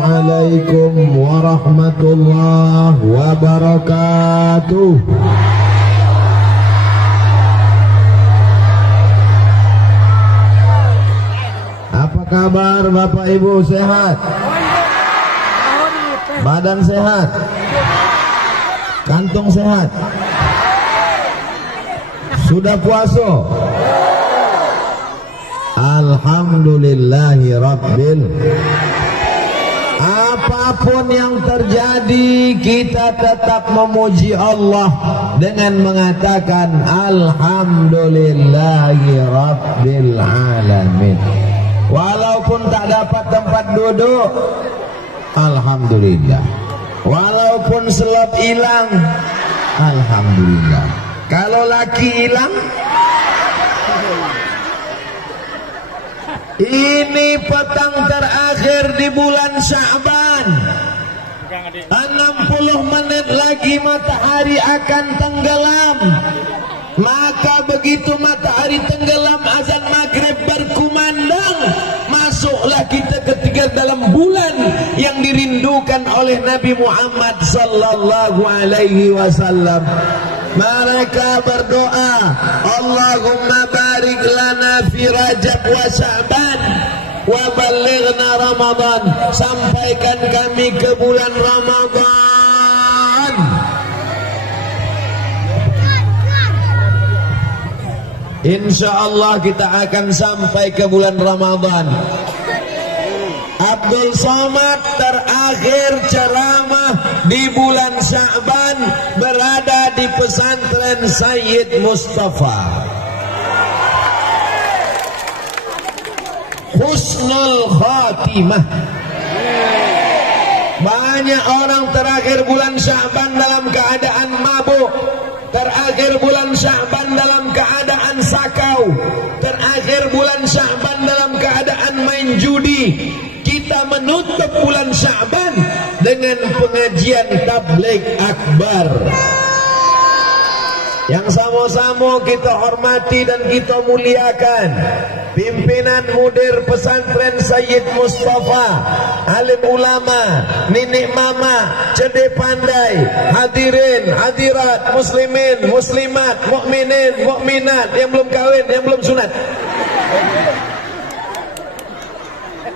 Assalamualaikum warahmatullahi wabarakatuh. Apa kabar Bapak Ibu, sehat? Badan sehat? Kantung sehat? Sudah puasa? Alhamdulillahi Rabbil. Apapun yang terjadi, kita tetap memuji Allah dengan mengatakan Alhamdulillahi Rabbil Alamin. Walaupun tak dapat tempat duduk, Alhamdulillah. Walaupun selop hilang, Alhamdulillah. Kalau laki hilang, ini petang terakhir di bulan Sya'ban. 60 menit lagi matahari akan tenggelam. Maka begitu matahari tenggelam, azan maghrib berkumandang, masuklah kita ketiga dalam bulan yang dirindukan oleh Nabi Muhammad sallallahu alaihi wasallam. Mereka berdoa, Allahumma barik lana fi Rajab wa Sya'ban wa ballighna Ramadan. Sampaikan kami ke bulan Ramadan. Insyaallah kita akan sampai ke bulan Ramadan. Abdul Somad terakhir ceramah di bulan Sya'ban berada di pesantren Sayyid Mustafa. Husnul Khatimah. Banyak orang terakhir bulan Sya'ban dalam keadaan mabuk, terakhir bulan Sya'ban dalam keadaan sakau, terakhir bulan Sya'ban dalam keadaan main judi. Kita menutup bulan Sya'ban dengan pengajian tabligh akbar yang sama-sama kita hormati dan kita muliakan. Pimpinan mudir pesantren Sayyid Mustafa, alim ulama, nenek mama, cedek pandai, hadirin, hadirat, muslimin, muslimat, mukminin, mukminat, yang belum kawin, yang belum sunat,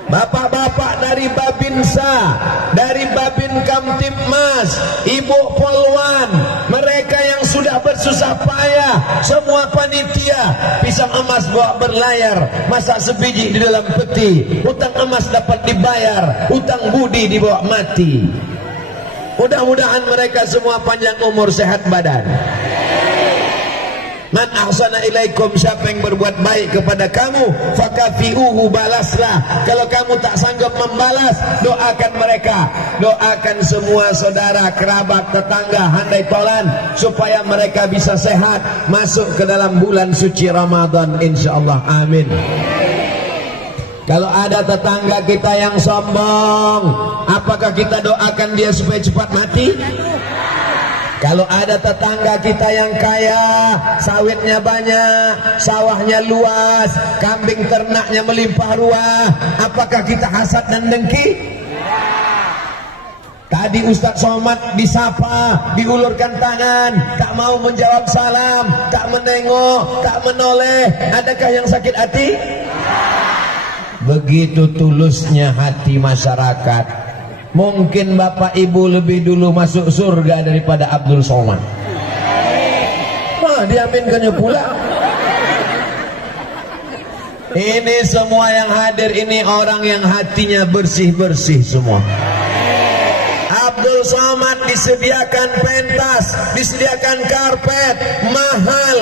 bapak-bapak dari Babinsa, dari Babin Kamtipmas, ibu polwan, mereka yang sudah bersusah payah, semua panitia, pisang emas bawa berlayar, masak sebiji di dalam peti, hutang emas dapat dibayar, hutang budi dibawa mati. Mudah-mudahan mereka semua panjang umur, sehat badan. Man ahsana ilaikum, siapa yang berbuat baik kepada kamu, fakafiuhu, balaslah. Kalau kamu tak sanggup membalas, doakan mereka, doakan semua saudara, kerabat, tetangga, handai tolan, supaya mereka bisa sehat masuk ke dalam bulan suci Ramadan, insyaallah, amin. Kalau ada tetangga kita yang sombong, apakah kita doakan dia supaya cepat mati? Kalau ada tetangga kita yang kaya, sawitnya banyak, sawahnya luas, kambing ternaknya melimpah ruah, apakah kita hasad dan dengki? Tadi Ustadz Somad disapa, diulurkan tangan, tak mau menjawab salam, tak menengok, tak menoleh. Adakah yang sakit hati? Begitu tulusnya hati masyarakat. Mungkin Bapak Ibu lebih dulu masuk surga daripada Abdul Somad. Wah, diaminkannya pula. Ini semua yang hadir ini orang yang hatinya bersih-bersih semua. Abdul Somad disediakan pentas, disediakan karpet mahal,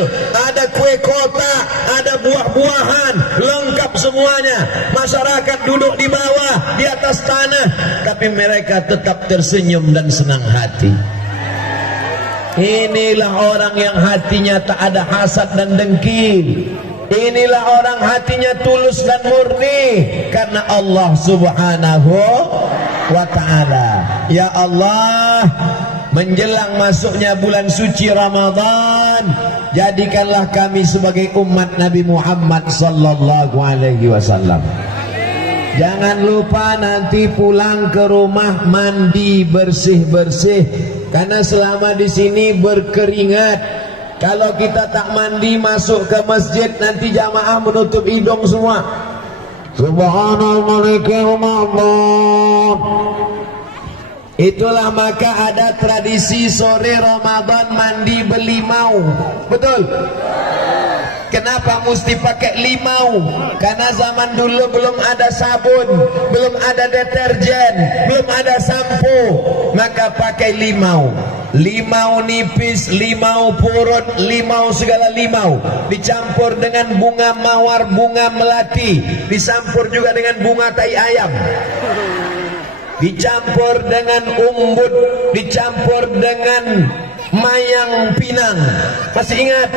ada kue kotak, ada buah-buahan, lengkap semuanya. Masyarakat duduk di bawah, di atas tanah, tapi mereka tetap tersenyum dan senang hati. Inilah orang yang hatinya tak ada hasad dan dengki. Inilah orang hatinya tulus dan murni karena Allah Subhanahu wa ta'ala. Ya Allah, menjelang masuknya bulan suci Ramadan, jadikanlah kami sebagai umat Nabi Muhammad sallallahu alaihi wasallam. Jangan lupa nanti pulang ke rumah mandi bersih-bersih, karena selama di sini berkeringat. Kalau kita tak mandi masuk ke masjid, nanti jamaah menutup hidung semua. Subhanallah. Itulah maka ada tradisi sore Ramadan mandi berlimau. Betul? Kenapa mesti pakai limau? Karena zaman dulu belum ada sabun, belum ada deterjen, belum ada sampo, maka pakai limau. Limau nipis, limau purut, limau segala limau, dicampur dengan bunga mawar, bunga melati, dicampur juga dengan bunga tai ayam, dicampur dengan umbut, dicampur dengan mayang pinang. Masih ingat?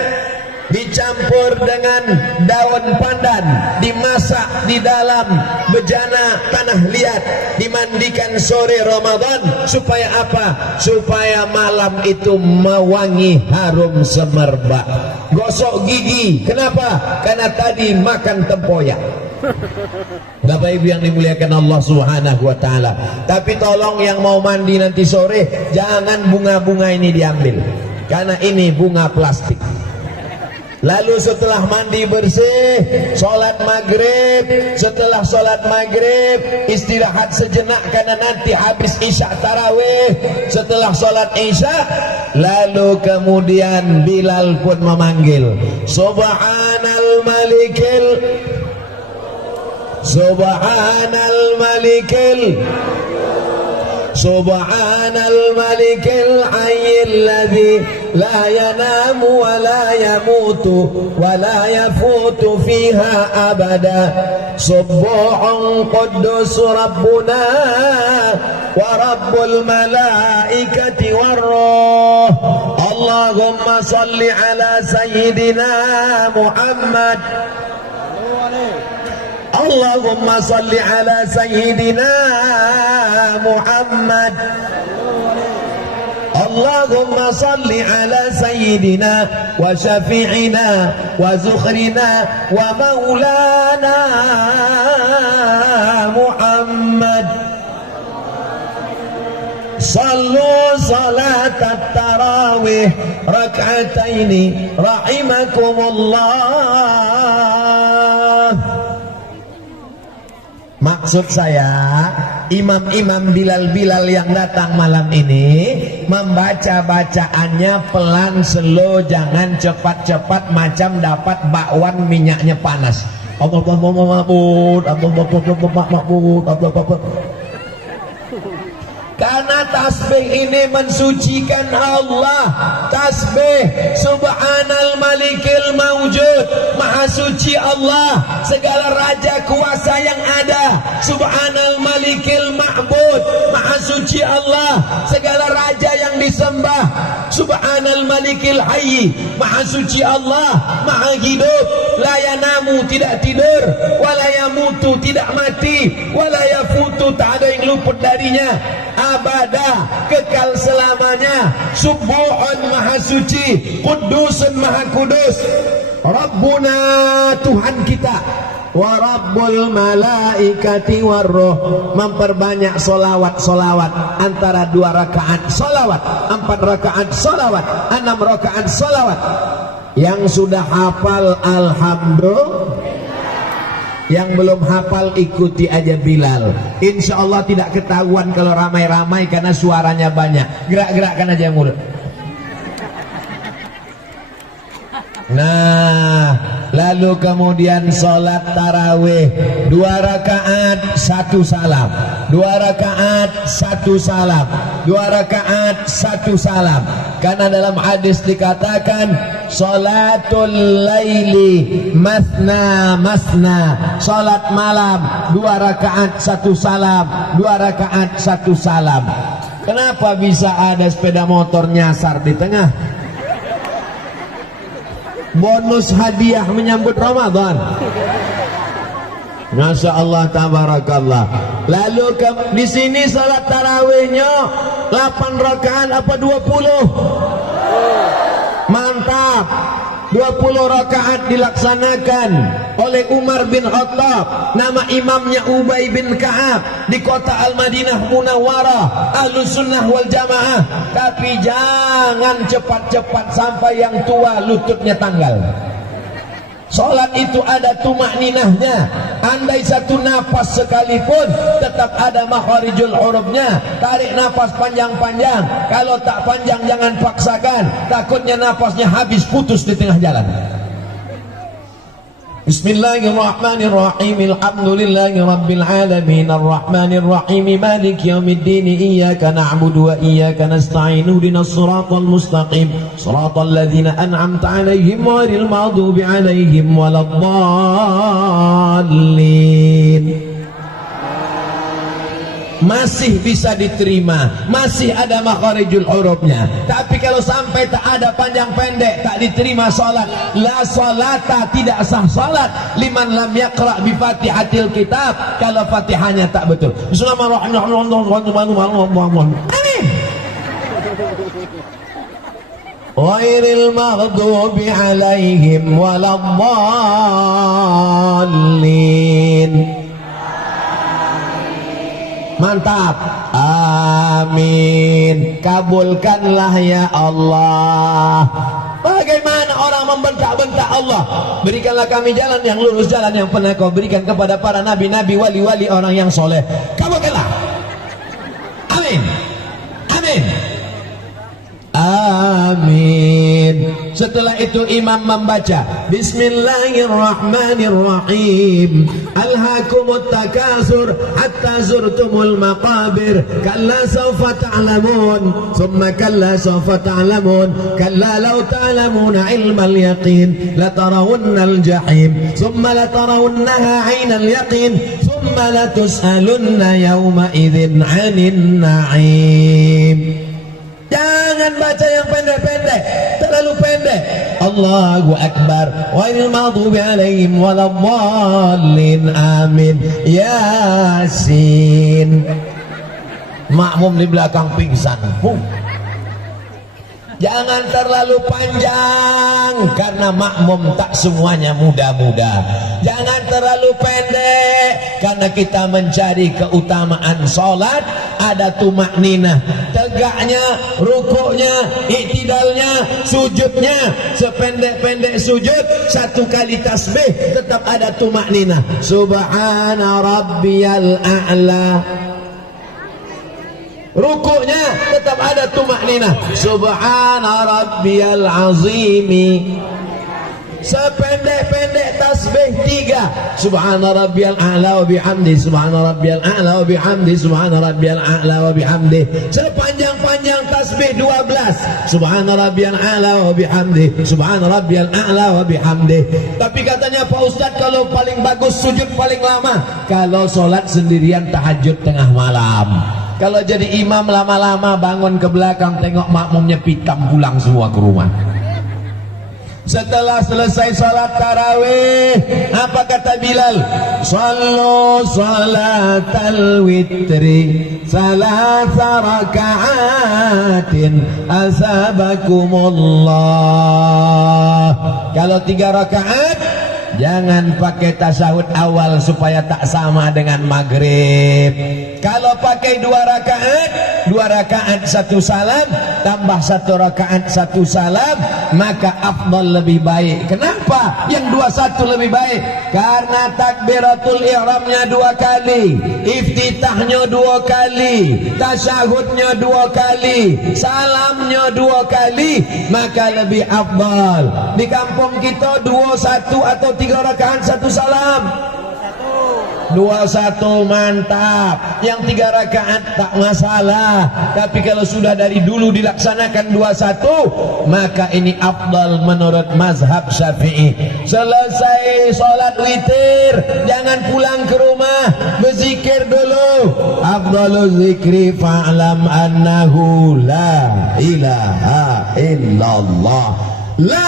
Dicampur dengan daun pandan, dimasak di dalam bejana tanah liat, dimandikan sore Ramadan. Supaya apa? Supaya malam itu mewangi harum semerbak. Gosok gigi. Kenapa? Karena tadi makan tempoyak. Bapak Ibu yang dimuliakan Allah Subhanahu wa taala. Tapi tolong yang mau mandi nanti sore, jangan bunga-bunga ini diambil, karena ini bunga plastik. Lalu setelah mandi bersih, sholat maghrib. Setelah sholat maghrib, istirahat sejenak karena nanti habis isya tarawih. Setelah sholat isya, lalu kemudian Bilal pun memanggil, Subhanal Malikil, Subhanal Malikil, Subhanal Malikil Hayyil Ladzi la yanamu wa la yamutu wa la yafutu fiha abada. Subbuhun Quddus Rabbuna wa Rabbul Malaikati war Ruh. Allahumma salli ala Sayyidina Muhammad. Allahumma salli ala Sayyidina Muhammad. Allahumma salli ala Sayyidina wa syafi'ina wa zukhrina wa maulana Muhammad. Sallu salat at-tarawih rak'ataini rahimakumullah. Maksud saya, imam-imam Bilal-Bilal yang datang malam ini membaca bacaannya pelan, slow, jangan cepat-cepat macam dapat bakwan minyaknya panas. Karena tasbih ini mensucikan Allah. Tasbih Subhanal Malikil Mawjud, Maha suci Allah, segala raja kuasa yang ada. Subhanal Malikil Ma'bud, Maha suci Allah, segala raja yang disembah. Subhanal Malikil Hayy, Maha suci Allah, Maha hidup. La yanamu, tidak tidur, wala yamutu, tidak mati, wala yafutu, tak ada yang luput darinya, abada, kekal selamanya. Subbuhun, Maha suci, Quddusun, Maha kudus. Rabbuna, Tuhan kita, wa Rabbul Malaikati war Ruh. Memperbanyak solawat antara 2 rakaat solawat, 4 rakaat solawat, 6 rakaat solawat. Yang sudah hafal alhamdulillah, yang belum hafal ikuti aja Bilal. Insya Allah tidak ketahuan kalau ramai-ramai karena suaranya banyak. Gerak-gerakkan aja mulut. Nah, lalu kemudian sholat tarawih 2 rakaat 1 salam, 2 rakaat 1 salam, 2 rakaat 1 salam. Karena dalam hadis dikatakan sholatul laili masna masna, sholat malam 2 rakaat 1 salam, 2 rakaat 1 salam. Kenapa bisa ada sepeda motor nyasar di tengah? Bonus hadiah menyambut Ramadan. Masya Allah, tabarakallah. Lalu di sini salat tarawihnya 8 rakaat apa 20? Mantap. rakaat dilaksanakan oleh Umar bin Khattab, nama imamnya Ubay bin Ka'ab, di kota Al-Madinah Munawwarah, Ahlus Sunnah wal Jamaah. Tapi jangan cepat-cepat sampai yang tua lututnya tanggal. Salat itu ada tumakninahnya. Andai satu nafas sekalipun tetap ada makharijul hurufnya. Tarik nafas panjang-panjang. Kalau tak panjang jangan paksakan, takutnya nafasnya habis, putus di tengah jalan. Bismillahirrahmanirrahim. Alhamdulillahi rabbil alamin, arrahmanir rahim, maliki yaumiddin, iyyaka na'budu wa iyyaka nasta'in, ihdinas siratal mustaqim, siratal ladzina an'amta 'alaihim ghairil maghdubi 'alaihim waladdallin. Masih bisa diterima, masih ada makharijul hurufnya. Tapi kalau sampai tak ada panjang pendek, tak diterima salat. La salata, tidak sah salat liman lam yaqra bi Fatihatil Kitab, kalau Fatihahnya tak betul. Bismillahirrahmanirrahim. Amin. Ghairil maghdubi 'alaihim waladdallin. Mantap. Amin. Kabulkanlah ya Allah. Bagaimana orang membentak-bentak Allah? Berikanlah kami jalan yang lurus, jalan yang pernah kau berikan kepada para nabi-nabi, wali-wali, orang yang soleh. Kabulkanlah. Amin. Amin. Amin. Setelah itu imam membaca Bismillahirrahmanirrahim. Alhaakumut takasur hatta zurtumul maqabir, kalla sawfa ta'lamun, thumma kalla sawfa ta'lamun, kalla law ta'lamuna ilmal yaqin latarawunnal jahim, thumma latarawunnaha 'ainal yaqin, thumma latus'alunna yawma idzin 'anin na'im. Jangan baca yang pendek-pendek, terlalu pendek. Allahu Akbar. Ghairil maghdubi 'alaihim waladdallin. Amin. Yasin. Makmum di belakang pingsan. Jangan terlalu panjang, karena makmum tak semuanya muda-muda. Jangan terlalu pendek, karena kita mencari keutamaan salat. Ada tumakninah, tegaknya, rukuknya, iktidalnya, sujudnya. Sependek-pendek sujud, satu kali tasbih, tetap ada tumakninah. Subhana rabbiyal a'la. Rukuknya tetap ada tumakninah. Subhana rabbiyal azimi. Sependek-pendek tasbih 3. Subhana rabbiyal a'la wa bihamdi, subhana rabbiyal a'la wa bihamdi, subhana rabbiyal a'la wa bihamdi. Sepanjang-panjang tasbih 12. Subhana rabbiyal a'la wa bihamdi, subhana rabbiyal a'la wa bihamdi. Tapi katanya Pak Ustadz, kalau paling bagus sujud paling lama kalau sholat sendirian tahajud tengah malam. Kalau jadi imam lama-lama bangun ke belakang, tengok makmumnya pitam, pulang semua ke rumah. Setelah selesai salat tarawih, apa kata Bilal? Sallu salatal witri salasa raka'atin asabakumullah. Kalau 3 rakaat, jangan pakai tasahud awal supaya tak sama dengan maghrib. Kalau pakai 2 rakaat, 2 rakaat 1 salam, tambah 1 rakaat 1 salam, maka afdal lebih baik. Kenapa yang 21 lebih baik? Karena takbiratul ihramnya 2 kali, iftitahnya 2 kali, tasahudnya 2 kali, salamnya 2 kali, maka lebih afdal. Di kampung kita 21 atau 3 rakaat 1 salam. 21 mantap, yang 3 rakaat tak masalah. Tapi kalau sudah dari dulu dilaksanakan 21, maka ini afdal menurut mazhab Syafi'i. Selesai sholat witir, jangan pulang ke rumah, berzikir dulu. Afdalul zikri fa'lam annahu la ilaha illallah. La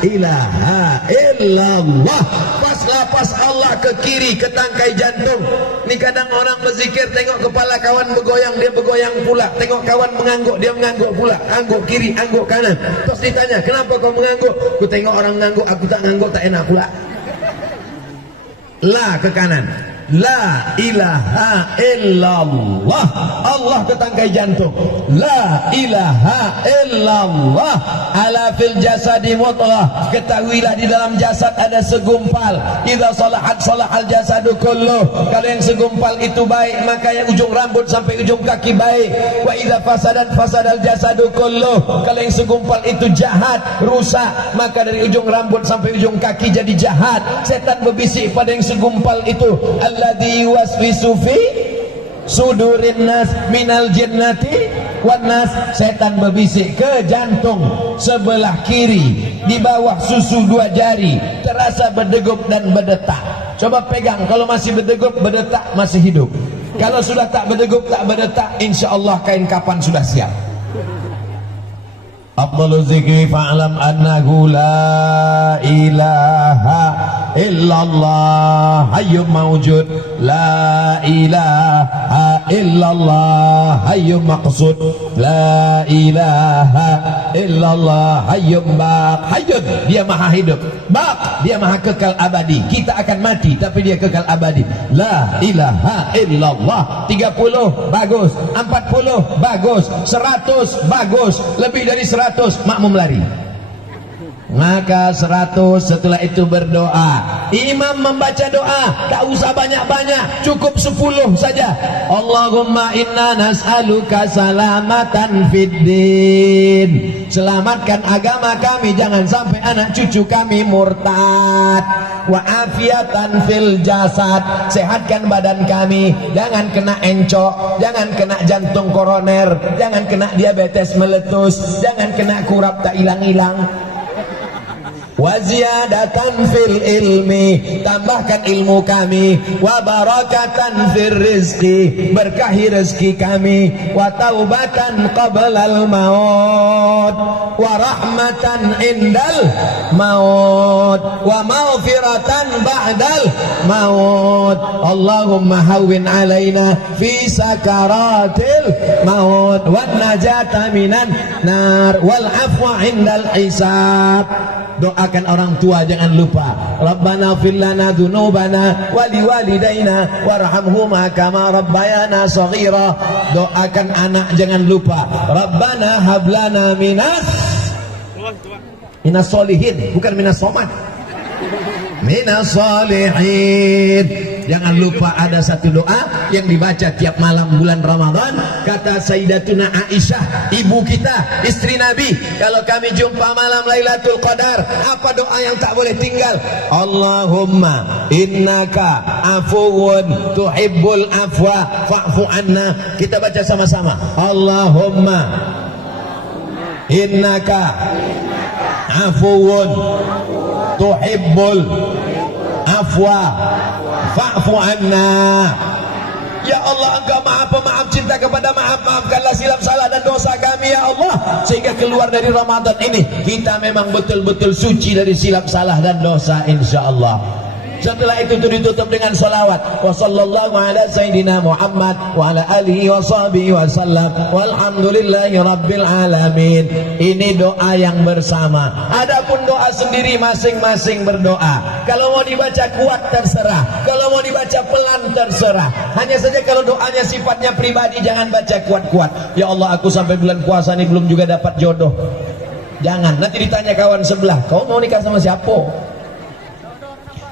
ilaha illallah. Pas la lapas Allah ke kiri, ke tangkai jantung. Ini kadang orang berzikir, tengok kepala kawan bergoyang, dia bergoyang pula. Tengok kawan mengangguk, dia mengangguk pula. Angguk kiri, angguk kanan. Terus ditanya, kenapa kau mengangguk? Aku tengok orang mengangguk, aku tak mengangguk, tak enak pula. La ke kanan. La ilaha illallah. Allah ke tangkai jantung. La ilaha illallah. Ala fil jasadi mudghah. Ketahuilah di dalam jasad ada segumpal. Idza salahat salahal jasadu kulluh. Kalau yang segumpal itu baik, maka yang ujung rambut sampai ujung kaki baik. Wa idza fasadat fasadal jasadu kulluh. Kalau yang segumpal itu jahat, rusak, maka dari ujung rambut sampai ujung kaki jadi jahat. Setan berbisik pada yang segumpal itu. Alladzi waswisu fi sudurin nas minal jinnati wan nas. Setan berbisik ke jantung sebelah kiri, di bawah susu 2 jari, terasa berdegup dan berdetak. Coba pegang, kalau masih berdegup berdetak masih hidup. Kalau sudah tak berdegup tak berdetak, insyaallah kain kapan sudah siap. Afdhalu dzikri fa'lam annahu la ilaha illallah hayyum mawjud, la ilaha illallah hayyum maqsud, la ilaha illallah hayyum baq. Hayyun, dia maha hidup. Baq, dia maha kekal abadi. Kita akan mati tapi dia kekal abadi. La ilaha illallah. 30 bagus, 40 bagus, 100 bagus, lebih dari 100 makmum lari. Maka 100 setelah itu berdoa. Imam membaca doa, tak usah banyak-banyak, cukup 10 saja. Allahumma inna nas'aluka salamatan fid din. Selamatkan agama kami, jangan sampai anak cucu kami murtad. Wa afiatan fil jasad. Sehatkan badan kami, jangan kena encok, jangan kena jantung koroner, jangan kena diabetes meletus, jangan kena kurap tak hilang-hilang. Wa ziyadatan fil ilmi. Tambahkan ilmu kami. Wa barakatan fil rizqi. Berkahi rezeki kami. Wa taubatan qablal maut. Wa rahmatan indal maut. Wa maghfiratan ba'dal maut. Allahumma hawwin alaina fi sakaratil maut. Wan najata minan nar. Wal afwa indal hisab. Doakan orang tua, jangan lupa. Rabbana fir lana dzunubana wa liwalidayna warhamhuma kama rabbayana shaghira. Doakan anak, jangan lupa. Rabbana hablana minas solihin, bukan minas somat. Minas solihin. Jangan lupa ada satu doa yang dibaca tiap malam bulan Ramadan. Kata Sayyidatuna Aisyah, ibu kita, istri Nabi, kalau kami jumpa malam Lailatul Qadar, apa doa yang tak boleh tinggal? Allahumma innaka afuwun tuhibbul afwa fa'fu anna. Kita baca sama-sama. Allahumma innaka afuwun tuhibbul afwa fa'fu anna. Ya Allah, Engkau maha pemaaf, cinta kepada maaf. Maafkanlah silap salah dan dosa kami ya Allah, sehingga keluar dari Ramadan ini kita memang betul-betul suci dari silap salah dan dosa insyaallah. Setelah itu ditutup dengan salawat. Wa sallallahu ala sayyidina Muhammad wa ala alihi wa sahbihi wa sallam. Walhamdulillahi rabbil alamin. Ini doa yang bersama. Adapun doa sendiri masing-masing berdoa. Kalau mau dibaca kuat terserah, kalau mau dibaca pelan terserah. Hanya saja kalau doanya sifatnya pribadi jangan baca kuat-kuat. Ya Allah, aku sampai bulan puasa ini belum juga dapat jodoh. Jangan, nanti ditanya kawan sebelah, kau mau nikah sama siapa?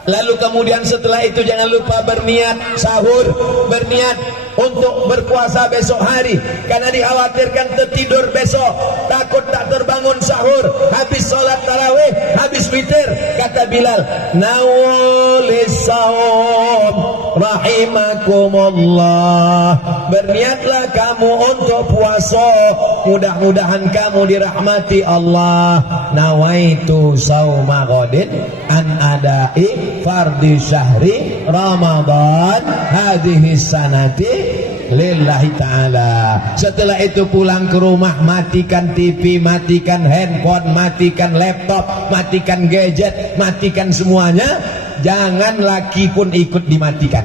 Lalu kemudian setelah itu jangan lupa berniat sahur, berniat untuk berpuasa besok hari, karena dikhawatirkan tertidur besok, takut tak terbangun sahur, habis sholat tarawih, habis witir. Kata Bilal, nawlis saum rahimakumullah. Berniatlah kamu untuk puasa, mudah-mudahan kamu dirahmati Allah. Nawaitu sauma ghadin an adai fardhi syahri Ramadan hadhihi sanati lillahi ta'ala. Setelah itu pulang ke rumah, matikan TV, matikan handphone, matikan laptop, matikan gadget, matikan semuanya. jangan laki pun ikut dimatikan.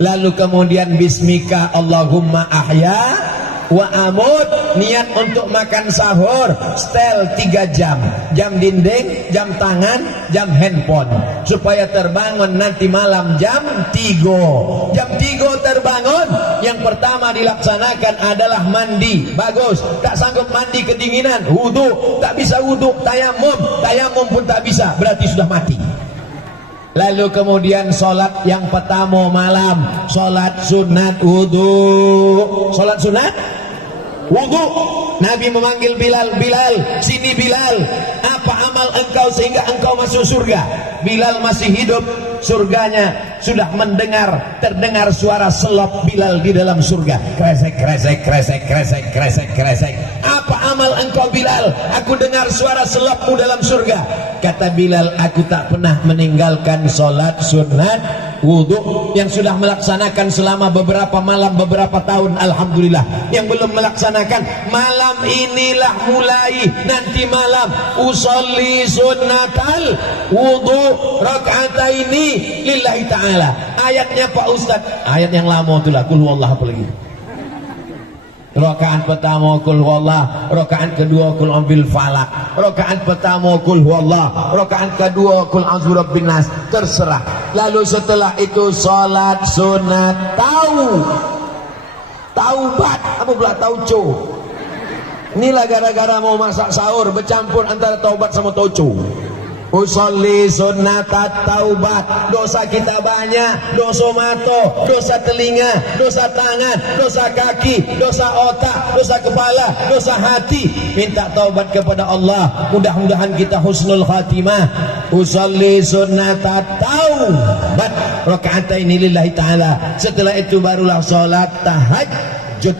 Lalu kemudian bismika Allahumma ahya wa amut, niat untuk makan sahur, setel 3 jam, jam dinding, jam tangan, jam handphone, supaya terbangun nanti malam jam 3. Jam 3 terbangun, yang pertama dilaksanakan adalah mandi. Bagus, tak sanggup mandi kedinginan, wudu, tak bisa wudu, tayamum pun tak bisa, berarti sudah mati. Lalu kemudian sholat yang pertama malam, sholat sunat wudu. Sholat sunat wudu. Nabi memanggil Bilal, Bilal, sini Bilal, apa amal engkau sehingga engkau masuk surga? Bilal masih hidup, surganya sudah terdengar suara selop Bilal di dalam surga. Kresek, kresek, kresek, kresek, kresek, kresek. Apa amal engkau Bilal? Aku dengar suara selopmu dalam surga. Kata Bilal, aku tak pernah meninggalkan sholat sunat wudu. Yang sudah melaksanakan selama beberapa malam, beberapa tahun, alhamdulillah. Yang belum melaksanakan, malam inilah mulai. Nanti malam usolli sunnatal wudu raka'ataini lillahi ta'ala. Ayatnya Pak Ustaz, ayat yang lama itulah, kul huwallah apa lagi? Rakaat pertama kul huwallah, rakaat kedua kul ambil falak, rakaat pertama kul huwallah, rakaat kedua kul a'udzu birabbin nas, terserah. Lalu setelah itu salat sunat taubat, apa pula tauco. Inilah gara-gara mau masak sahur bercampur antara taubat sama tauco. Usolli sunnatat taubat. Dosa kita banyak, dosa mata, dosa telinga, dosa tangan, dosa kaki, dosa otak, dosa kepala, dosa hati. Minta taubat kepada Allah, mudah-mudahan kita husnul khatimah. Usolli sunnatat taubat raka'ataini lillahi ta'ala. Setelah itu barulah sholat tahajud.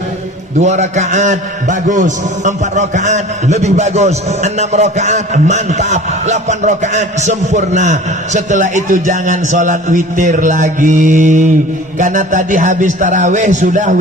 2 rakaat bagus, 4 rakaat lebih bagus, 6 rakaat mantap, 8 rakaat sempurna. Setelah itu jangan sholat witir lagi, karena tadi habis tarawih sudah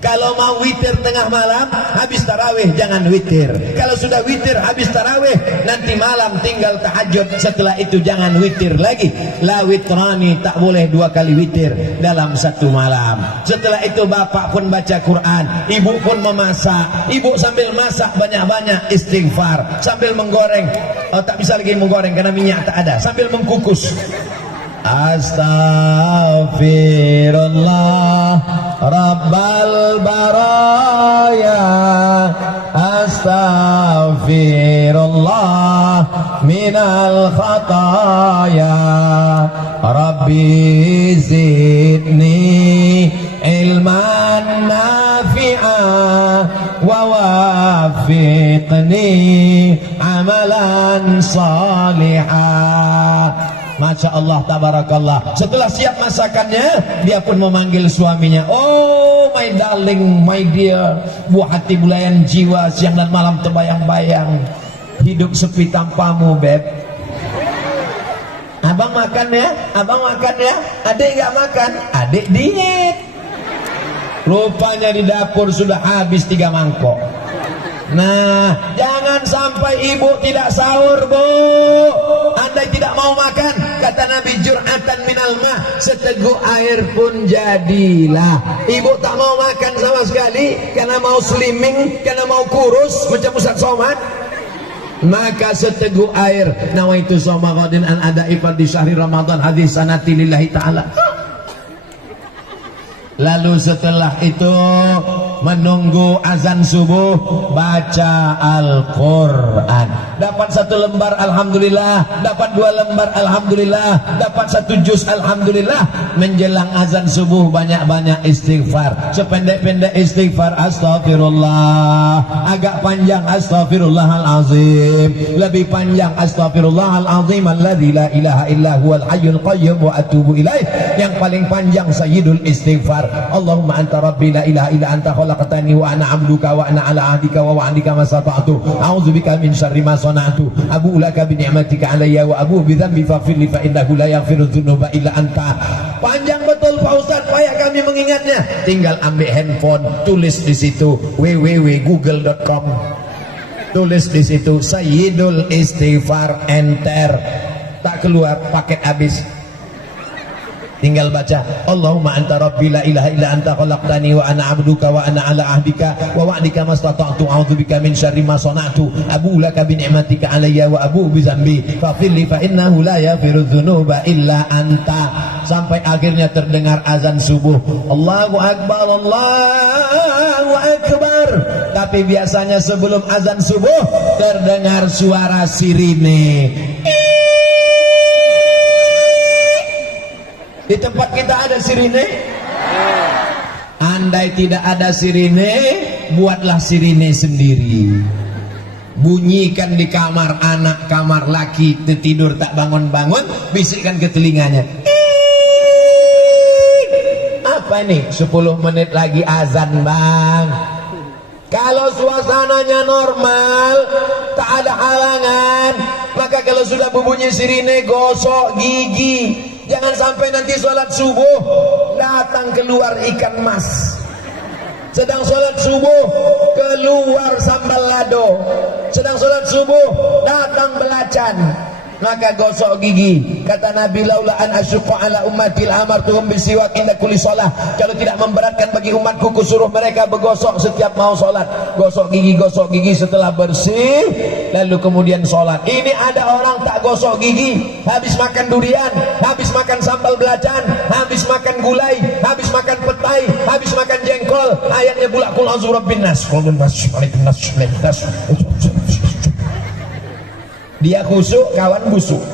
Kalau mau witir tengah malam, habis tarawih jangan witir. Kalau sudah witir habis tarawih, nanti malam tinggal tahajud. Setelah itu jangan witir lagi. La witrani, tak boleh 2 kali witir dalam 1 malam. Setelah itu bapak pun baca Quran, ibu pun memasak. Ibu sambil masak banyak-banyak istighfar, sambil menggoreng. Oh, tak bisa lagi menggoreng karena minyak tak ada. Sambil mengkukus. Astaghfirullah Rabbal baraya, astaghfirullah minal khataya, Rabbi zidni ilman nafi'ah wa wafiqni amalan salihah. Masya Allah, tabarakallah. Setelah siap masakannya, dia pun memanggil suaminya. Oh my darling, my dear, buah hati bulayan jiwa, siang dan malam terbayang-bayang, hidup sepi tanpamu, beb. Abang makan ya, abang makan ya. Adik gak makan, adik diet. Rupanya di dapur sudah habis 3 mangkok. Nah, jangan sampai ibu tidak sahur, Bu. Andai tidak mau makan, kata Nabi, jur'atan minal ma, seteguk air pun jadilah. Ibu tak mau makan sama sekali karena mau slimming, karena mau kurus macam Ustaz Somad, maka seteguk air. Nawaitu shoma ghadin an ada'i fardhi syahri Ramadan hadis sanati lillahi ta'ala. Lalu setelah itu menunggu azan subuh, baca Al-Quran. Dapat 1 lembar alhamdulillah, dapat 2 lembar alhamdulillah, dapat 1 juz alhamdulillah. Menjelang azan subuh banyak-banyak istighfar. Sependek-pendek istighfar astaghfirullah, agak panjang astaghfirullahalazim, lebih panjang astaghfirullahalazim alladzi la ilaha illa huwal hayyul qayyum wa atubu ilaih. Yang paling panjang sayyidul istighfar, Allahumma anta rabbi la ilaha illa anta khalaqtani wa ana 'abduka wa ana 'ala 'ahdika wa wa'dika ma stata'tu a'udzubika min syarri ma sana'tu abu'u laka bi ni'matika 'alayya wa abu'u bi dzambi faghfir li fa innahu la yaghfiru dzunuba illa anta. Panjang betul Pak Ustaz, payah kami mengingatnya. Tinggal ambil handphone, tulis di situ www.google.com. tulis di situ Sayyidul Istighfar, enter, tak keluar, paket habis. Tinggal baca Allahumma anta rabbi la ilaha illa anta khalaqtani wa ana abduka wa ana ala ahdika wa wa'dika mastata'tu a'udzubika min syarri ma sana'tu abu laka bi ni'matika alayya wa abu bi dzambi faghfirli fa innahu la yaghfiru dzunuba illa anta. Sampai akhirnya terdengar azan subuh. Allahu akbar, Allahu akbar. Tapi biasanya sebelum azan subuh terdengar suara sirine. Di tempat kita ada sirine? Andai tidak ada sirine, buatlah sirine sendiri. Bunyikan di kamar anak, kamar laki, tertidur tak bangun-bangun, bisikkan ke telinganya. Apa ini? 10 menit lagi azan, bang. Kalau suasananya normal, tak ada halangan, maka kalau sudah berbunyi sirine, gosok gigi. Jangan sampai nanti sholat subuh datang keluar ikan mas. Sedang sholat subuh keluar sambal lado. Sedang sholat subuh datang belacan. Maka gosok gigi. Kata Nabi, laula an asyqa ala ummati amartuhum bisiwak inda kulli shalah. Kalau tidak memberatkan bagi umatku, kusuruh mereka bergosok setiap mau sholat. Gosok gigi setelah bersih, lalu kemudian sholat. Ini ada orang tak gosok gigi, habis makan durian, habis makan sambal belacan, habis makan gulai, habis makan petai, habis makan jengkol. Ayatnya pula qul a'udzu birabbin nas, dia khusuk, kawan busuk.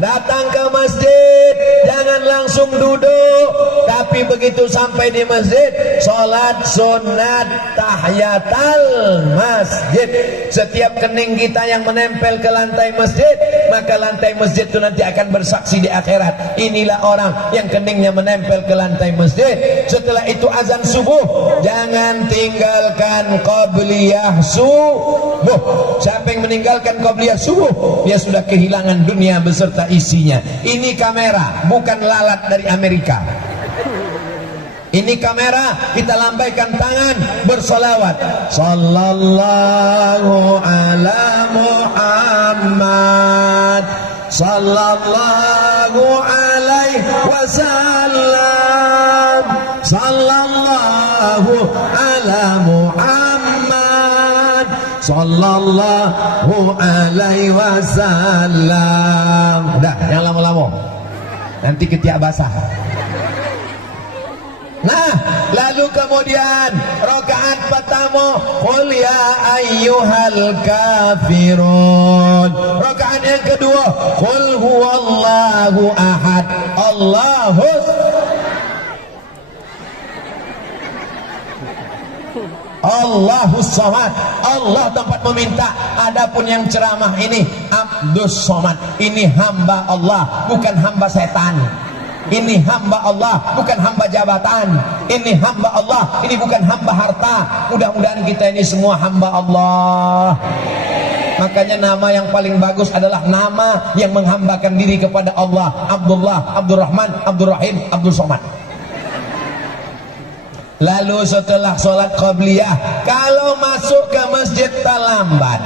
Datang ke masjid, jangan langsung duduk, tapi begitu sampai di masjid, sholat sunat tahiyatul masjid. Setiap kening kita yang menempel ke lantai masjid, maka lantai masjid itu nanti akan bersaksi di akhirat. Inilah orang yang keningnya menempel ke lantai masjid. Setelah itu azan subuh, jangan tinggalkan qabliyah subuh. Siapa yang meninggalkan qabliyah subuh, dia sudah kehilangan dunia beserta isinya. Ini kamera, bukan lalat dari Amerika. Ini kamera, kita lambaikan tangan bersolawat. Sallallahu ala Muhammad, sallallahu alaihi wasallam, sallallahu ala Muhammad, sallallahu alaihi wasallam. Udah, yang lama-lama. Nanti ketiak basah. Nah, lalu kemudian rakaat pertama qul ya ayyuhal kafirun. Rakaat yang kedua qul huwallahu ahad, Allahus Samad. Allah tempat meminta. Adapun yang ceramah ini Abdus Somad. Ini hamba Allah, bukan hamba setan. Ini hamba Allah, bukan hamba jabatan. Ini hamba Allah, ini bukan hamba harta. Mudah-mudahan kita ini semua hamba Allah. Makanya nama yang paling bagus adalah nama yang menghambakan diri kepada Allah. Abdullah, Abdurrahman, Abdurrahim, Abdul Somad. Lalu setelah sholat qabliyah, kalau masuk ke masjid terlambat,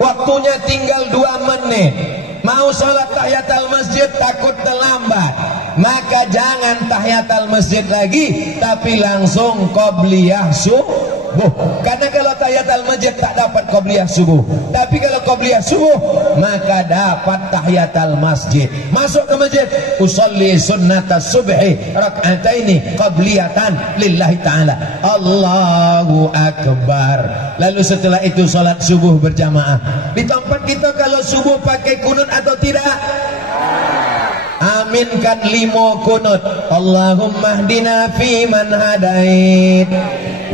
waktunya tinggal 2 menit, mau sholat tahiyatul masjid takut terlambat, maka jangan tahiyatul masjid lagi, tapi langsung qabliyah subuh. Karena kalau tahiyatul masjid tak dapat qabliyah subuh, tapi kalau qabliyah subuh maka dapat tahiyatul masjid. Masuk ke masjid, usolli sunnatas subhi rak'ataini qabliyatan lillahi ta'ala, Allahu akbar. Lalu setelah itu sholat subuh berjamaah. Di tempat kita kalau subuh pakai kunut atau tidak? Aminkan 5 kunut. Allahumma hdina fi man hadait,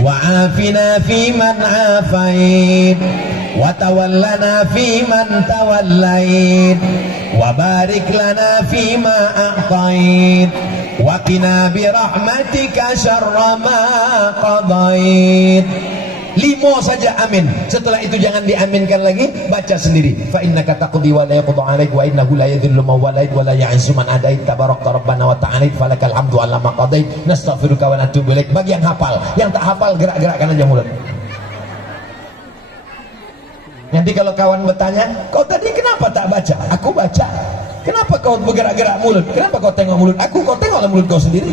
wa afina fi man afait, wa tawallana fi man tawallait, wa barik lana fi ma a'tait, wa qina bi rahmatika syarra ma qadait. 5 saja amin. Setelah itu jangan diaminkan lagi, baca sendiri. Fa innaka taqdi wa la yaqdu 'alaik wa innahu la yadhillu man walait wa la ya'izzu man adait tabarakta rabbana wa ta'ala falakal hamdu 'ala ma qadait nastaghfiruka wa natubu ilaik. Bagi yang hafal, yang tak hafal gerak-gerakkan aja mulut. Nanti kalau kawan bertanya, kau tadi kenapa tak baca? Aku baca. Kenapa kau bergerak-gerak mulut? Kenapa kau tengok mulut aku? Kau tengoklah mulut kau sendiri.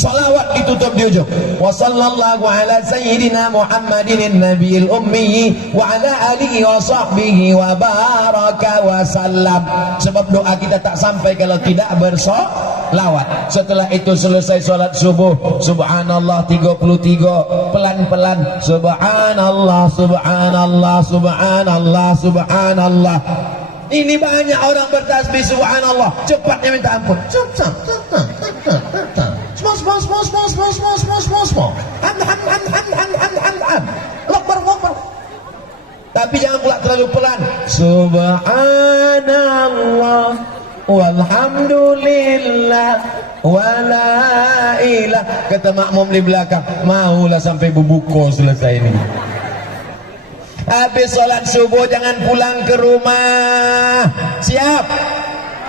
Salawat ditutup di ujung. Wa sallallahu ala sayyidina Muhammadin nabiyil ummi wa ala alihi wa sahbihi wa baraka wa sallam. Sebab doa kita tak sampai kalau tidak bersolawat. Setelah itu selesai solat subuh, subhanallah 33, pelan-pelan subhanallah subhanallah subhanallah subhanallah. Ini banyak orang bertasbih subhanallah, cepatnya minta ampun. Tapi jangan pula terlalu pelan. Subhanallah walhamdulillah wala ilah. Kata makmum di belakang, maulah sampai bubuko selesai ini. Habis sholat subuh jangan pulang ke rumah. Siap?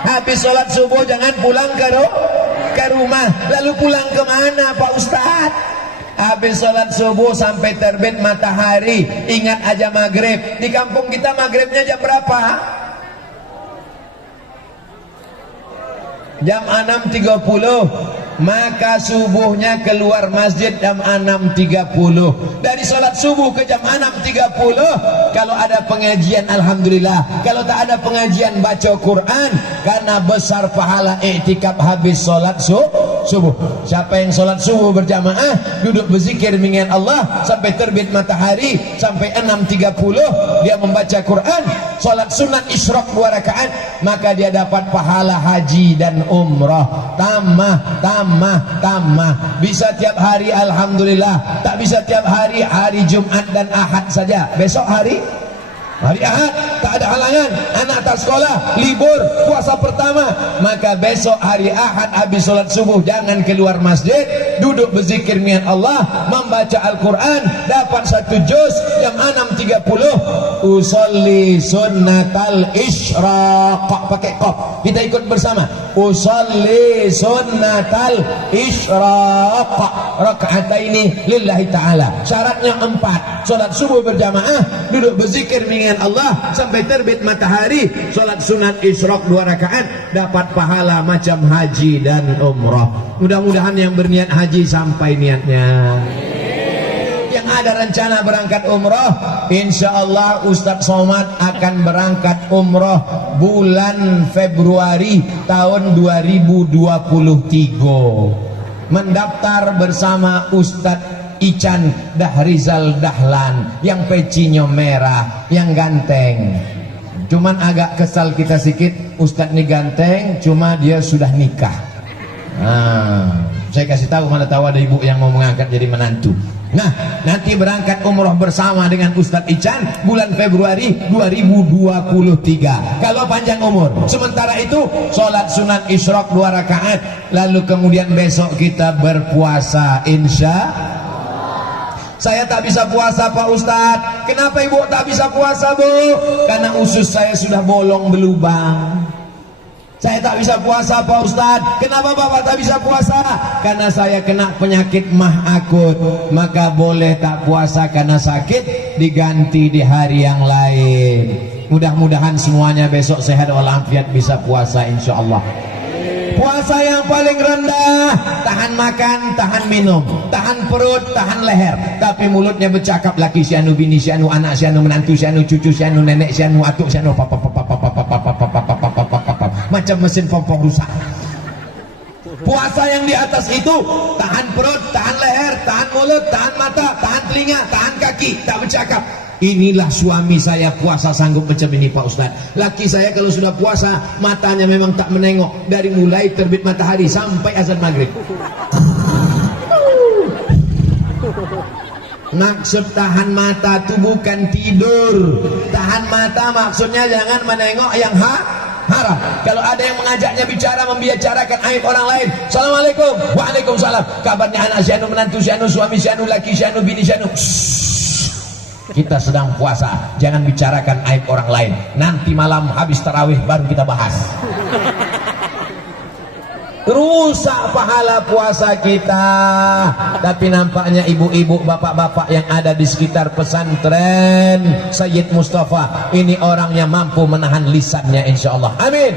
Habis sholat subuh jangan pulang ke rumah. Lalu pulang ke mana Pak Ustadz? Habis sholat subuh sampai terbit matahari. Ingat aja maghrib. Di kampung kita maghribnya jam berapa? Jam 6.30. Maka subuhnya keluar masjid jam 6.30. Dari sholat subuh ke jam 6.30. Kalau ada pengajian alhamdulillah, kalau tak ada pengajian baca Quran, karena besar pahala iktikaf habis sholat subuh. Siapa yang sholat subuh berjamaah duduk berzikir mengingat Allah sampai terbit matahari, sampai 6.30 dia membaca Quran, sholat sunat isyraq 2 rakaat, maka dia dapat pahala haji dan umrah. Tambah bisa tiap hari alhamdulillah, tak bisa tiap hari, hari Jumat dan Ahad saja. Besok hari Ahad tak ada halangan, anak tak sekolah, libur puasa pertama, maka besok hari Ahad habis sholat subuh jangan keluar masjid, duduk berzikir mengingat Allah, membaca Al-Quran, dapat 1 juz jam 6.30. Usolli sunnatal isyraq, pakai qaf, kita ikut bersama. Usolli sunnatal isyraq raka'ataini lillahi ta'ala. Syaratnya 4. Sholat subuh berjamaah, duduk berzikir mengingat Allah sampai terbit matahari, sholat sunat isyraq 2 rakaat, dapat pahala macam haji dan umrah. Mudah-mudahan yang berniat haji sampai niatnya. Yang ada rencana berangkat umrah, insyaallah Ustadz Somad akan berangkat umrah bulan Februari tahun 2023. Mendaftar bersama Ustadz Ican Dahrizal Dahlan yang pecinya merah, yang ganteng. Cuman agak kesal kita sedikit, Ustadz ini ganteng, cuma dia sudah nikah. Saya kasih tahu, mana tahu ada ibu yang mau mengangkat jadi menantu. Nah, nanti berangkat umroh bersama dengan Ustadz Ican bulan Februari 2023 kalau panjang umur. Sementara itu sholat sunat isyraq 2 rakaat, lalu kemudian besok kita berpuasa insya. Saya tak bisa puasa Pak Ustadz. Kenapa ibu tak bisa puasa Bu? Karena usus saya sudah bolong berlubang. Saya tak bisa puasa Pak Ustadz. Kenapa Bapak tak bisa puasa? Karena saya kena penyakit mah akut. Maka boleh tak puasa karena sakit, diganti di hari yang lain. Mudah-mudahan semuanya besok sehat walafiat bisa puasa insya Allah. Puasa yang paling rendah, tahan makan, tahan minum, tahan perut, tahan leher, tapi mulutnya bercakap, laki si anu, bini si anu, anak si anu, menantu si anu, cucu si anu, nenek si anu, atuk si anu, macam mesin pompa rusak. Puasa yang di atas itu tahan perut, tahan leher, tahan mulut, tahan mata, tahan telinga, tahan kaki, tak bercakap. Inilah suami saya puasa sanggup macam ini Pak Ustadz. Laki saya kalau sudah puasa matanya memang tak menengok dari mulai terbit matahari sampai azan maghrib. Maksud tahan mata itu bukan tidur. Tahan mata maksudnya jangan menengok yang haram. Kalau ada yang mengajaknya bicara, membicarakan aib orang lain, Assalamualaikum, Waalaikumsalam, kabarnya anak si anu, menantu si anu, suami si anu, laki si anu, bini si anu. Kita sedang puasa, jangan bicarakan aib orang lain. Nanti malam habis tarawih baru kita bahas. rusak pahala puasa kita. Tapi nampaknya ibu-ibu, bapak-bapak yang ada di sekitar pesantren Sayyid Mustafa ini orangnya mampu menahan lisannya, insyaallah. Amin.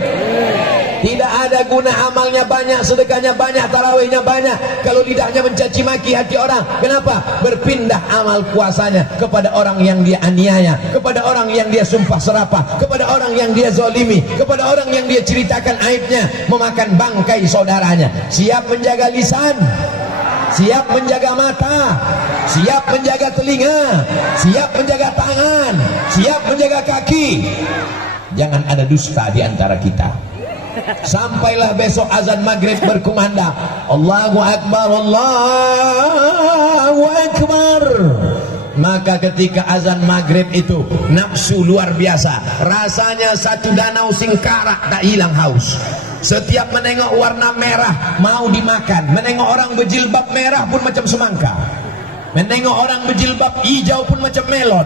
Tidak ada guna amalnya banyak, sedekahnya banyak, tarawihnya banyak, kalau lidahnya mencaci maki hati orang. Kenapa? Berpindah amal puasanya kepada orang yang dia aniaya, kepada orang yang dia sumpah serapah, kepada orang yang dia zolimi, kepada orang yang dia ceritakan aibnya, memakan bangkai saudaranya. Siap menjaga lisan, siap menjaga mata, siap menjaga telinga, siap menjaga tangan, siap menjaga kaki. Jangan ada dusta di antara kita. Sampailah besok azan maghrib berkumandang, Allahu Akbar, Allahu Akbar. Maka ketika azan maghrib itu nafsu luar biasa, rasanya satu danau singkarak tak hilang haus. Setiap menengok warna merah mau dimakan, menengok orang berjilbab merah pun macam semangka, menengok orang berjilbab hijau pun macam melon.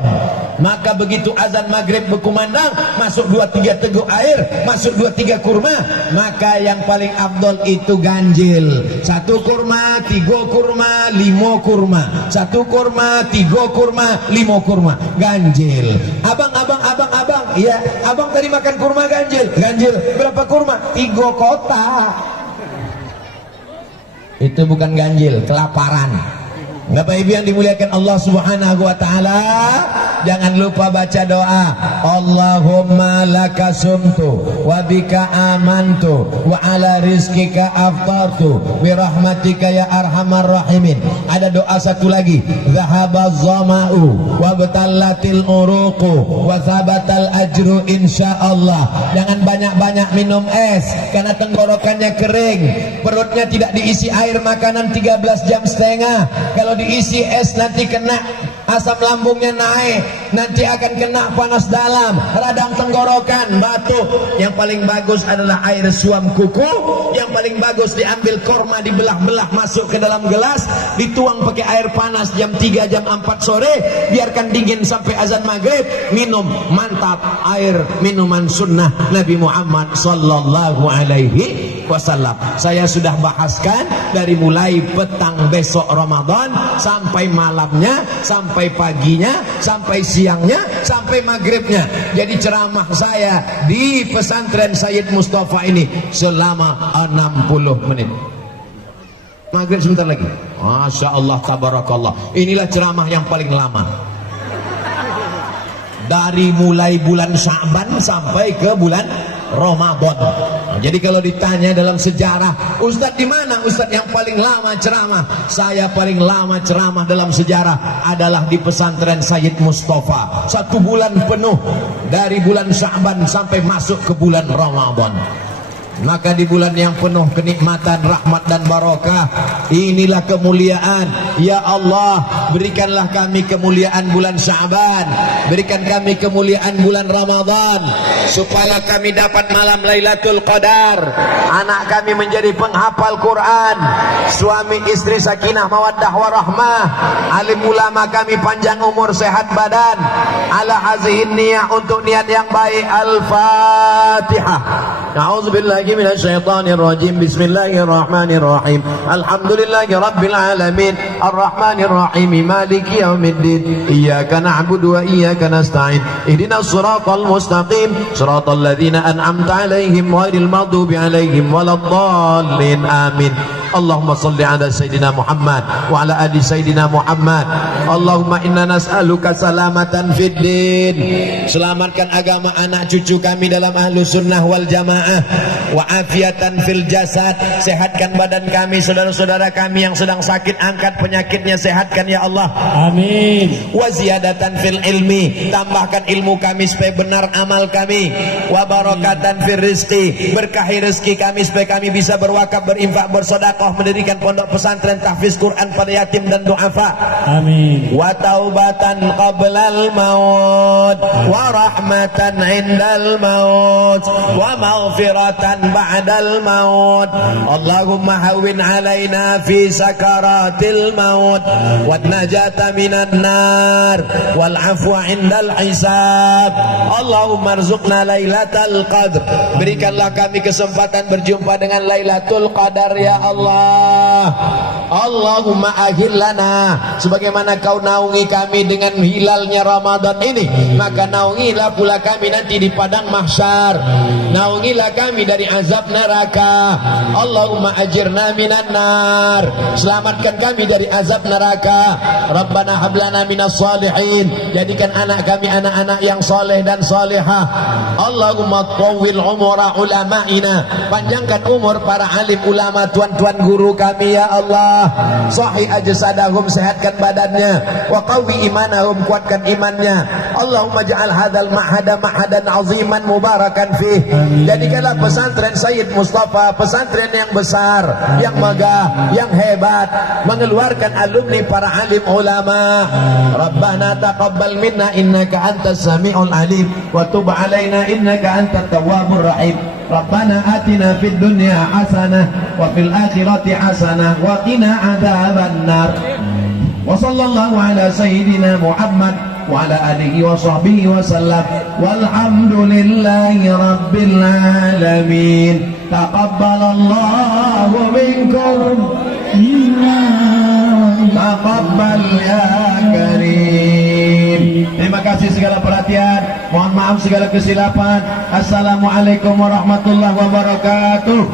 Maka begitu azan maghrib berkumandang, masuk 2-3 teguk air, masuk 2-3 kurma. Maka yang paling afdol itu ganjil. 1 kurma, 3 kurma, 5 kurma. 1 kurma, 3 kurma, 5 kurma. Ganjil. Abang, iya, abang tadi makan kurma ganjil. Ganjil berapa kurma? 3 kotak. Itu bukan ganjil, kelaparan. Bapak Ibu yang dimuliakan Allah Subhanahu wa taala, jangan lupa baca doa. Allahumma laka sumtu wa bika amantu wa ala rizkika aftartu bi rahmatika ya arhamar rahimin. Ada doa satu lagi, zahabaz zama'u wa batallatil uruqu wa thabatal ajru insyaallah. Jangan banyak-banyak minum es karena tenggorokannya kering, perutnya tidak diisi air makanan 13 jam setengah. Kalau diisi es nanti kena asam lambungnya naik, nanti akan kena panas dalam, radang tenggorokan, batuk. Yang paling bagus adalah air suam kuku. Yang paling bagus diambil korma, dibelah-belah masuk ke dalam gelas, dituang pakai air panas jam 3 jam 4 sore, biarkan dingin sampai azan maghrib, minum. Mantap, air minuman sunnah Nabi Muhammad sallallahu alaihi wasallam. Saya sudah bahaskan dari mulai petang besok Ramadan sampai malamnya, sampai paginya, sampai siangnya, sampai maghribnya. Jadi ceramah saya di pesantren Sayyid Mustafa ini selama 60 menit. Maghrib sebentar lagi. Masya Allah, tabarakallah. Inilah ceramah yang paling lama. Dari mulai bulan Sya'ban sampai ke bulan Ramadan. Jadi kalau ditanya dalam sejarah, Ustadz di mana Ustadz yang paling lama ceramah? Saya paling lama ceramah dalam sejarah adalah di pesantren Sayyid Mustafa. 1 bulan penuh, dari bulan Sya'ban sampai masuk ke bulan Ramadan. Maka di bulan yang penuh kenikmatan, rahmat dan barokah, inilah kemuliaan. Ya Allah, berikanlah kami kemuliaan bulan Sya'ban, berikan kami kemuliaan bulan Ramadan, supaya kami dapat malam Lailatul Qadar, anak kami menjadi penghafal Quran, suami istri sakinah mawaddah warahmah, alim ulama kami panjang umur sehat badan. Ala hazihin niyah, untuk niat yang baik. Al-Fatihah. A'udzubillahi minasyaitonirrajim. Bismillahirrahmanirrahim. Alhamdulillahi rabbil alamin, arrahmanirrahim, maliki yaumiddin, iyyaka na'budu wa iyyaka nasta'in, ihdinas siratal mustaqim, siratal ladzina an'amta 'alaihim ghairil maghdubi 'alaihim waladdallin. Amin. Allahumma salli ala Sayyidina Muhammad wa ala ali Sayyidina Muhammad. Allahumma inna nas'aluka salamatan fid din. Selamatkan agama anak cucu kami dalam ahlus sunnah wal jamaah. Wa afiatan fil jasad. Sehatkan badan kami, saudara-saudara kami yang sedang sakit, angkat penyakitnya, sehatkan ya Allah. Amin. Wa ziyadatan fil ilmi. Tambahkan ilmu kami supaya benar amal kami. Wa barakatan fil rizqi. Berkahi rezeki kami supaya kami bisa berwakaf, berinfak, bersedekah sodakoh mendirikan pondok pesantren tahfiz Quran pada yatim dan du'afa. Amin. Wa taubatan qablal maut wa rahmatan indal maut wa maghfiratan ba'dal maut. Allahumma hawwin alaina fi sakaratil maut wan najata minan nar wal afwa indal hisab. Allahumma arzuqna lailatal qadr. Berikanlah kami kesempatan berjumpa dengan Lailatul Qadar ya Allah. Allahumma aghillana, sebagaimana kau naungi kami dengan hilalnya Ramadan ini, maka naungilah pula kami nanti di padang mahsyar. Naungilah kami dari azab neraka. Allahumma ajirna minan nar, selamatkan kami dari azab neraka. Rabbana hablana minas salihin, jadikan anak kami anak-anak yang soleh dan solehah. Allahumma tawwil umura ulama'ina, panjangkan umur para alim ulama, tuan-tuan guru kami ya Allah. Sahih ajsadahum, sehatkan badannya. Wa qawi imanahum, kuatkan imannya. Allahumma ja'al hadzal ma'hada ma'hadan aziman mubarakan fih. Jadikanlah pesantren Sayyid Mustafa pesantren yang besar, yang megah, yang hebat, mengeluarkan alumni para alim ulama. Rabbana taqabbal minna innaka antas samiul alim wa tub alaina innaka antat tawwabur rahim. Rabbana atina fid dunya hasanah wa fil akhirati hasanah wa qina adzaban nar. Wa sallallahu ala sayyidina Muhammad wa ala alihi wa sahbihi wa sallam. Walhamdulillahi rabbil alamin. Taqabbalallahu minkum, taqabbal ya karim. Terima kasih segala perhatian, mohon maaf segala kesilapan. Assalamualaikum warahmatullahi wabarakatuh.